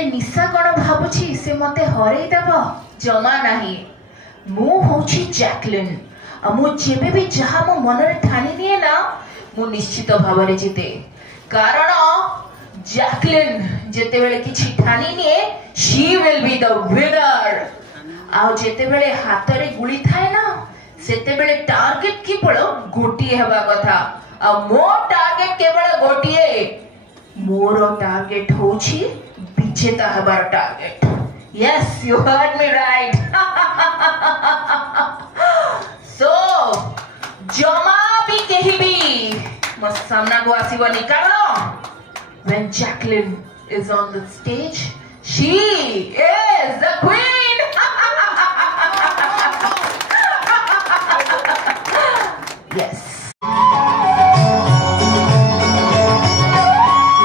से निशा कौन भावुची से मते हरई देव जमा नहीं मु होची जैकलिन मु जेबे भी जहा मो मनरे ठानी निए ना मु निश्चित भावरे जिते कारण जैकलिन जेते बेले किछि ठानी निए she will be the winner आ जेते बेले हाथ रे गुली थाए ना सेते बेले टार्गेट केवल गोटिए हेबा कथा आ मो टार्गेट केवल गोटिए मोर टार्गेट होची विजेता हेबार target yes you heard me right so जमा भी कहीं भी मो सामना को आसीबो निकालो when Jacqueline is on the stage she is the queen